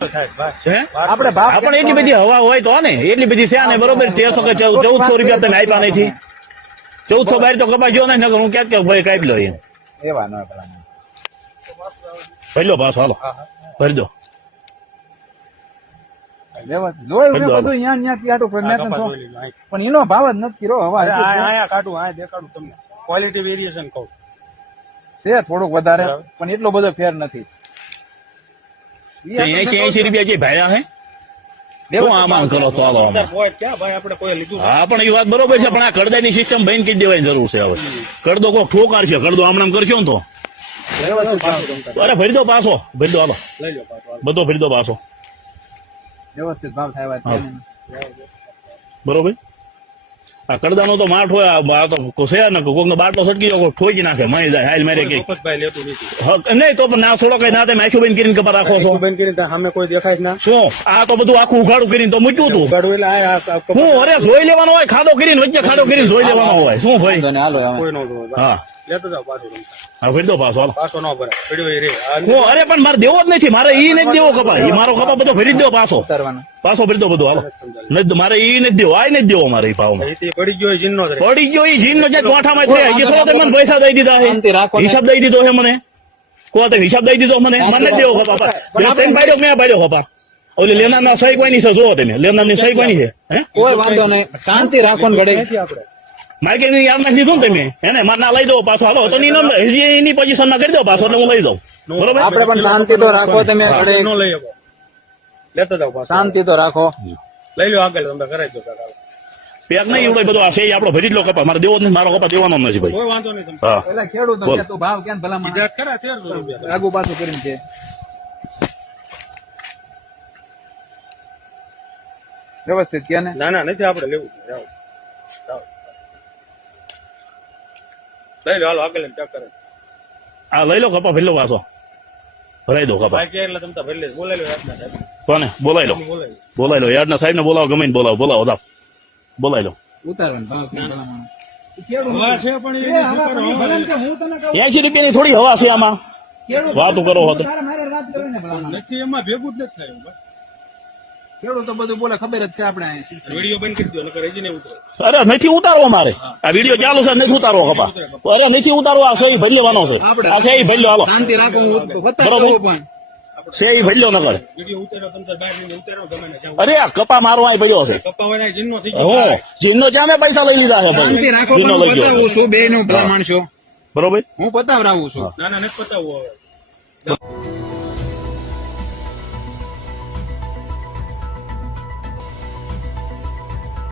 છે? આપણે ભાવ આપણે એટલી બધી હવા હોય તો ને એટલી બધી છે ને બરોબર તેરસો કે ચૌદસો રૂપિયા તમે આપ્યા નથી. ચૌદસો બાર તો કપાઈ ગયો ને નકર હું ક્યાંક ક્યાંક ભાઈ કાપી લો એમ. એવા ન ભલા ભરી હાલો. ભરી દો. પણ એનો ભાવ જ નથી હવા કાઢું દેખાડું તમને. ક્વોલિટી વેરિએશન કહું. છે થોડુંક વધારે પણ એટલો બધો ફેર નથી. એસી એસી રૂપિયા જે ભાડા હે? આમ કરો તો હાલો ક્યાં ભાઈ? આપણે કોઈ લીધું હા પણ એ વાત બરોબર છે પણ આ કડદાની સિસ્ટમ બંધ કરી દેવાની જરૂર છે હવે. કડદો કોક ઠોકાર છે કડદો આમ નામ કરશો ને તો. અરે ભરી દો પાછો ભરી દો હાલો. બધો ભરી દો પાછો. બરોબર? આ કડદાનો તો માઠ હોય આ તો છે ને કોક નો બાટલો સટકી જાય ઠોકી નાખે મય જાય હાલ મારે કે મફતભાઈ લેતું નથી. નહીં તો ના છોડો કઈ ના તમે આખું બંધ કરીને કપા રાખો છો. બેન કરીને ત્યાં સામે કોઈ દેખાય જ ના. શું? આ તો બધું આખું ઉઘાડું કરીને તો મૂક્યું હતું હું અરે જોઈ લેવાનો હોય ખાડો કરીને વચ્ચે ખાડો કરીને જોઈ લેવાનો હોય. શું ભાઈ? વાંધો હાલો કોઈ નો હા. લેતો જાવ પાછું હા ભરી દો પાછો હાલો. પાછો નો ભરાય. પડ્યો એ રે. હું અરે પણ મારે દેવો જ નથી મારે ઈ નથી દેવો કપા ઈ મારો કપા બધો ફેરી જ દો પાછો. પાછો ફેરી દો બધો હાલો. નથી મારે ઈ નથી દેવો આ નથી દેવો મારે ઈ ભાવમાં. પડી ગયો એ જીનનો પડી ગયો ઈ જીનનો જે ગોઠામાં છે હજી થોડો તમે મને પૈસા દઈ દીધા છે. હિસાબ દઈ દીધો છે મને. તમે હિસાબ દઈ દીધો મને. મને દેવો પાડ્યો મેં પાડ્યો કપા ઓલી લેનારના સહી કોઈની છે? જુઓ તમે લેનારની સહી કોઈની છે? હે? કોઈ વાંધો નહીં. શાંતિ રાખો ને. માર્કેટની યાદ લીધું ને તમે? એને મારે ના લઈ દો પાછો. હાલો તો હજી એની પોઝિશનમાં કરી દો પાછો એટલે હું લઈ જાઉં. બરોબર? આપણે પણ શાંતિ તો રાખો તમે ઘડીક. નો લઈ શકો લેતો જાવ પાછો. શાંતિ તો રાખો. લઈ લો આગળ તમે કરાવી દો કાકા. પેક નહીં એવડો બધો આ છે ઈ આપણો ભરી જ લો કપા મારે દેવો નથી મારો કપા દેવાનો નથી ભાઈ. કોઈ વાંધો નહીં તમે. હા. પેલા ખેડૂતો તો ભાવ કેમ ભલા? કીધા ખરા તેરસો રૂપિયા. આગુ પાછું કરીને છે વ્યવસ્થિત કે ને? ના ના નથી આપણે લેવું. જાઓ. લઈ લો હાલો આગળ ચેક કરે. આ લઈ લો કપા ભરી લો પાછો. ભરાઈ દો કપા ભાઈ કે એટલે તમે તો ભરી લેજો બોલાઈ લો યાદના સાહેબ કોને? બોલાઈ લો. લો. બોલાઈ લો. યાદના સાહેબ ને બોલાવો ગમે બોલાવો. બોલાવો જાઓ. બોલાઈ લો એસી રૂપિયાની થોડી હવા છે આમાં. કરો વાત ભલા. માણસ. નથી એમાં ભેગું જ નથી થયું ખેડૂત બધું બોલે ખબર જ છે આપણે વીડિયો બંધ કરી દો નકર હજી નહીં અરે નથી ઉતારવો મારે. આ વીડિયો ચાલુ છે નથી ઉતારવો કપા. અરે નથી ઉતારવો આ સહી ભરી લેવાનો છે. આ સહી ભરી લો હાલો શાંતિ રાખો બરોબર. કહું એ સહી ભરી લો નકર. વીડિયો ઉતાર્યો તમે તાર બહાર નીકળો, ઉતાર્યો ગમે ને જ્યાં અરે આ કપા મારો અહીં પડ્યો છે. કપ્પા વાળા જીનનો થઈ ગયો. હું જીનનો જ્યાં મેં પૈસા લઈ લીધા છે પણ લઈ ગયો છું. બે નું પ્રમાણ છો. બરોબર? હું પતાવરાવું છું. ના ના નથી પતાવવું હવે.